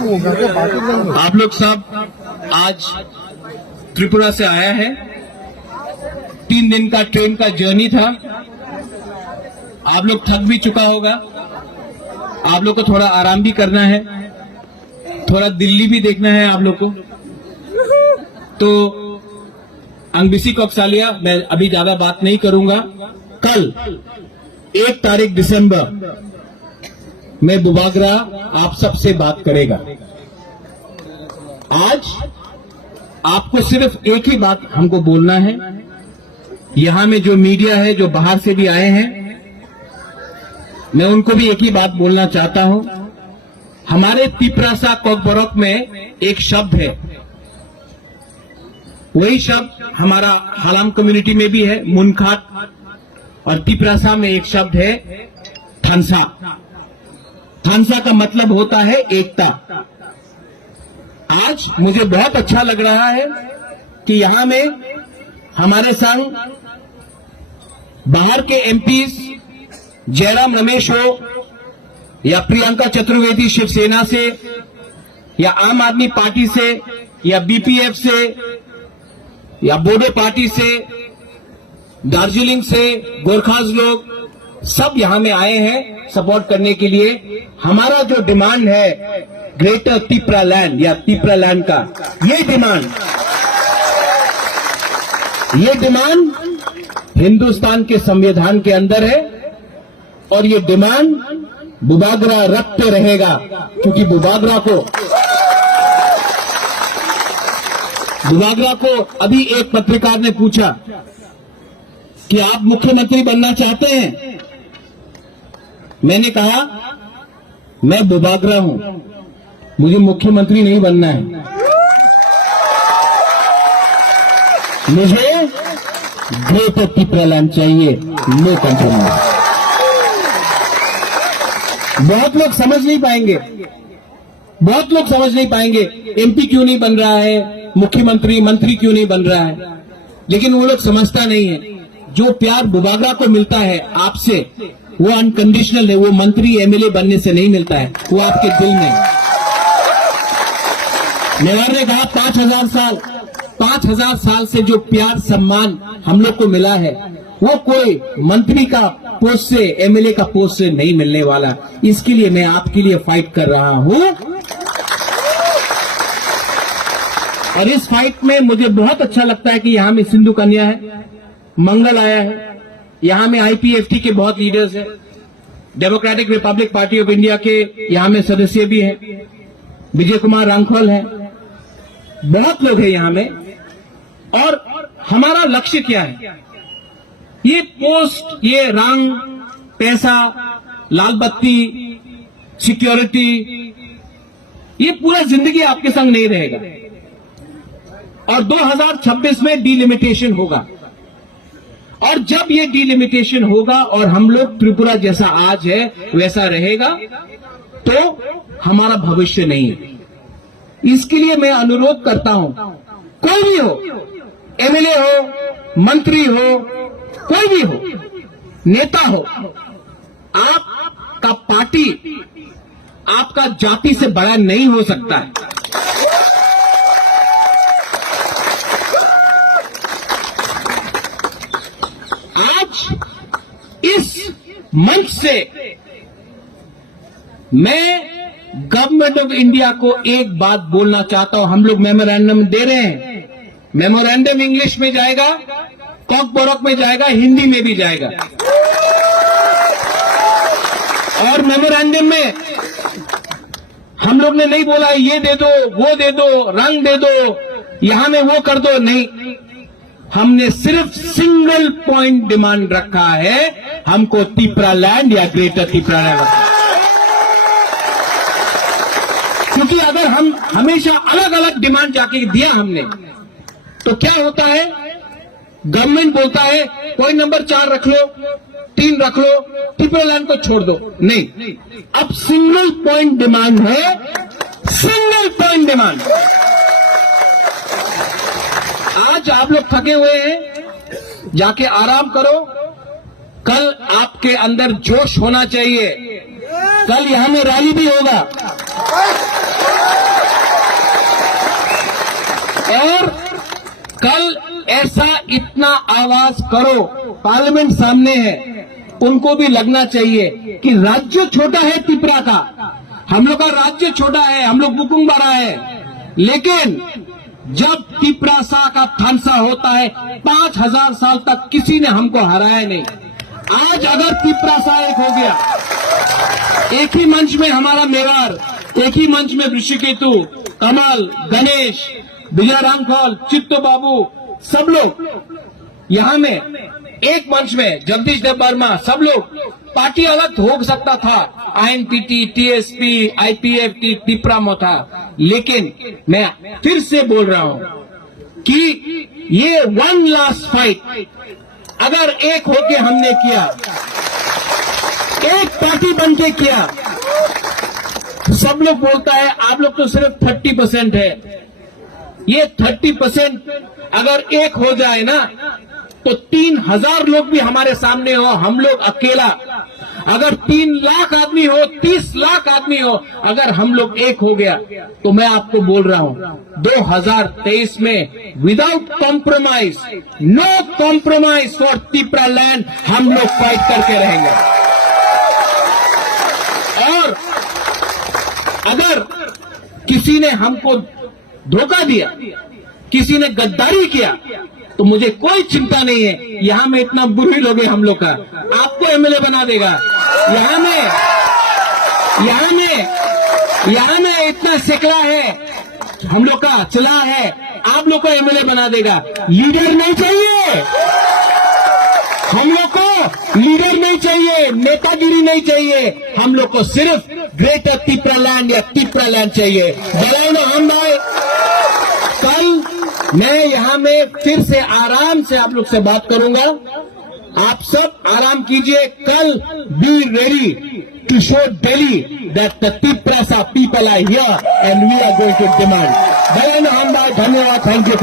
आप लोग सब आज त्रिपुरा से आया है। 3 दिन का ट्रेन का जर्नी था। आप लोग थक भी चुका होगा। आप लोग को थोड़ा आराम भी करना है, थोड़ा दिल्ली भी देखना है आप लोग को। तो अंगबिसी कोकसालिया मैं अभी ज्यादा बात नहीं करूंगा। कल 1 तारीख दिसंबर में बुबागरा आप सबसे बात करेगा। आज आपको सिर्फ एक ही बात हमको बोलना है। यहां में जो मीडिया है, जो बाहर से भी आए हैं, मैं उनको भी एक ही बात बोलना चाहता हूं। हमारे तिपरासा कोकबोरोक में एक शब्द है, वही शब्द हमारा हालाम कम्युनिटी में भी है, मुनखाट, और तिपरासा में एक शब्द है थानसा। थानसा का मतलब होता है एकता। आज मुझे बहुत अच्छा लग रहा है कि यहां में हमारे संग बाहर के एमपीज जयराम रमेश हो या प्रियंका चतुर्वेदी शिवसेना से या आम आदमी पार्टी से या बीपीएफ से या बोडो पार्टी से, दार्जिलिंग से गोरखाज लोग सब यहां में आए हैं सपोर्ट करने के लिए। हमारा जो डिमांड है ग्रेटर तिपरा लैंड या तिपरा लैंड का, ये डिमांड हिंदुस्तान के संविधान के अंदर है और ये डिमांड बुबागरा रखते रहेगा, क्योंकि बुबागरा को अभी एक पत्रकार ने पूछा कि आप मुख्यमंत्री बनना चाहते हैं। मैंने कहा मैं बुबागरा हूं, मुझे मुख्यमंत्री नहीं बनना है, मुझे ग्रेटर तिपरा लैंड चाहिए, नो कॉम्प्रोमाइज। बहुत लोग समझ नहीं पाएंगे, एमपी क्यों नहीं बन रहा है, मुख्यमंत्री मंत्री क्यों नहीं बन रहा है, लेकिन वो लोग समझता नहीं है। जो प्यार बुबागरा को मिलता है आपसे, वो अनकंडीशनल है, वो मंत्री एमएलए बनने से नहीं मिलता है, वो आपके दिल में। नेवार ने कहा 5,000 साल से जो प्यार सम्मान हम लोग को मिला है, वो कोई मंत्री का पोस्ट से, एमएलए का पोस्ट से नहीं मिलने वाला। इसके लिए मैं आपके लिए फाइट कर रहा हूं और इस फाइट में मुझे बहुत अच्छा लगता है कि यहां में सिंधु कन्या है, मंगल आया है, यहां में आईपीएफटी के बहुत लीडर्स हैं, democratic Republic party of India के यहां में सदस्य भी हैं, विजय कुमार रांखल है, बहुत लोग हैं यहां में। और हमारा लक्ष्य क्या है? ये पोस्ट, ये रंग, पैसा, लाल बत्ती, सिक्योरिटी, ये पूरा जिंदगी आपके संग नहीं रहेगा। और 2026 में डिलिमिटेशन होगा, और जब ये डिलिमिटेशन होगा और हम लोग त्रिपुरा जैसा आज है वैसा रहेगा, तो हमारा भविष्य नहीं है। इसके लिए मैं अनुरोध करता हूं, कोई भी हो, एमएलए हो, मंत्री हो, कोई भी हो, नेता हो, आपका पार्टी आपका जाति से बड़ा नहीं हो सकता है। इस मंच से मैं गवर्नमेंट ऑफ इंडिया को एक बात बोलना चाहता हूं। हम लोग मेमोरेंडम दे रहे हैं, मेमोरेंडम इंग्लिश में जाएगा, कोकबोरोक में जाएगा, हिंदी में भी जाएगा। और मेमोरेंडम में हम लोग ने नहीं बोला ये दे दो, वो दे दो, रंग दे दो, यहां में वो कर दो, नहीं। हमने सिर्फ सिंगल पॉइंट डिमांड रखा है, हमको तिपरा लैंड या ग्रेटर तिपरा लैंड। क्योंकि अगर हम हमेशा अलग अलग डिमांड जाके दिया हमने, तो क्या होता है, गवर्नमेंट बोलता है कोई नंबर 4 रख लो, 3 रख लो, तिपरा लैंड को छोड़ दो। नहीं, अब सिंगल पॉइंट डिमांड है, सिंगल पॉइंट डिमांड। आज आप लोग थके हुए हैं, जाके आराम करो। कल आपके अंदर जोश होना चाहिए। कल यहां में रैली भी होगा। और कल ऐसा इतना आवाज करो, पार्लियामेंट सामने है, उनको भी लगना चाहिए कि राज्य छोटा है त्रिपुरा का, हम लोग का राज्य छोटा है, हम लोग बुकुंग बड़ा है, लेकिन जब त्रिपुरा का थानसा होता है 5000 साल तक किसी ने हमको हराया नहीं। आज अगर त्रिपुरा एक हो गया, एक ही मंच में हमारा मेवाड़, एक ही मंच में ऋषिकेतु, कमल, गणेश, विजय रामखोल, चित्तो बाबू, सब लोग यहाँ में एक मंच में, जगदीश देव वर्मा, सब लोग, पार्टी अलग हो सकता था, आईएनपीटी, टीएसपी, आईपीएफटी, त्रिपुरा में था, लेकिन मैं फिर से बोल रहा हूं कि ये वन लास्ट फाइट अगर एक होके हमने किया, एक पार्टी बनके किया, सब लोग बोलता है आप लोग तो सिर्फ 30% है, ये 30% अगर एक हो जाए ना तो 3000 लोग भी हमारे सामने हो, हम लोग अकेला, अगर 3 लाख आदमी हो, 30 लाख आदमी हो, अगर हम लोग एक हो गया तो मैं आपको बोल रहा हूं 2023 में without compromise, no compromise for Tripura land हम लोग फाइट करके रहेंगे। और अगर किसी ने हमको धोखा दिया, किसी ने गद्दारी किया, तो मुझे कोई चिंता नहीं है, यहां में इतना बुरी लोग है हम लोग का, आपको एमएलए बना देगा, यहाँ में इतना सेकड़ा है हम लोग का, चला है, आप लोग को एमएलए बना देगा। लीडर नहीं चाहिए हम लोग को, लीडर नहीं चाहिए, नेतागिरी नहीं चाहिए, हम लोग को सिर्फ ग्रेटर त्रिपुरा लैंड या त्रिपुरा लैंड चाहिए। बधाई ना हम भाई, कल मैं यहाँ में फिर से आराम से आप लोग से बात करूंगा, आप सब आराम कीजिए, कल be ready to show Delhi that the Tripura people are here and we are going to demand. बधाई ना हम भाई, धन्यवाद, थैंक यू।